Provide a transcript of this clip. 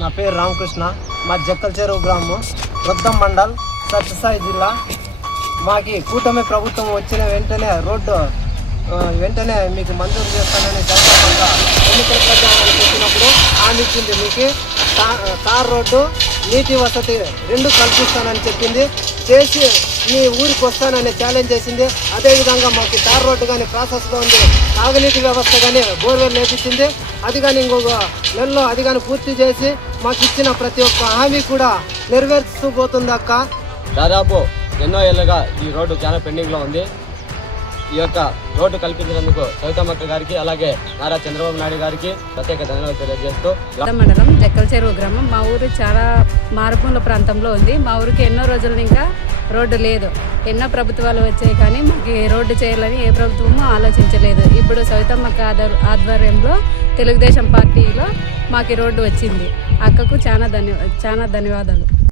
నా పేరు రామకృష్ణ. మా జక్కల చెరువు గ్రామం, వృద్ధం మండల్, సత్యసాయి జిల్లా. మాకి కూటమి ప్రభుత్వం వచ్చిన వెంటనే రోడ్డు వెంటనే మీకు మంజూరు చేస్తానని జగన్మోహన్ ఎన్నికల ప్రచారం చేసినప్పుడు హామీ ఇచ్చింది. మీకు తార్ రోడ్డు, నీటి వసతి రెండు కల్పిస్తానని చెప్పింది. చేసి మీ ఊరికి వస్తానని ఛాలెంజ్ చేసింది. అదేవిధంగా మాకు తార్ రోడ్డు కానీ ప్రాసెస్లో ఉంది. తాగునీటి వ్యవస్థ కానీ బోర్వెల్ వేపించింది. అది కానీ ఇంకొక నెలలో అది కానీ పూర్తి చేసి మాకు ఇచ్చిన ప్రతి ఒక్క హామీ కూడా నెరవేర్చుతూ పోతుంది అక్క. దాదాపు ఎన్నో ఏళ్ళుగా ఈ రోడ్డు చాలా పెండింగ్లో ఉంది. ఈ యొక్క రోడ్డు కల్పించినందుకు సవితమ్మక్క గారికి, అలాగే నారా చంద్రబాబు నాయుడు గారికి ప్రత్యేక ధన్యవాదాలు తెలియజేస్తూ. మండలం జక్కల చెరువు గ్రామం. మా ఊరు చాలా మారుమూల ప్రాంతంలో ఉంది. మా ఊరికి ఎన్నో రోజులు ఇంకా రోడ్డు లేదు. ఎన్నో ప్రభుత్వాలు వచ్చాయి కానీ మాకు రోడ్డు చేయాలని ఏ ప్రభుత్వమూ ఆలోచించలేదు. ఇప్పుడు సవితమ్మక్క ఆధ్వర్యంలో తెలుగుదేశం పార్టీలో మాకు రోడ్డు వచ్చింది. అక్కకు చాలా ధన్యవాదాలు.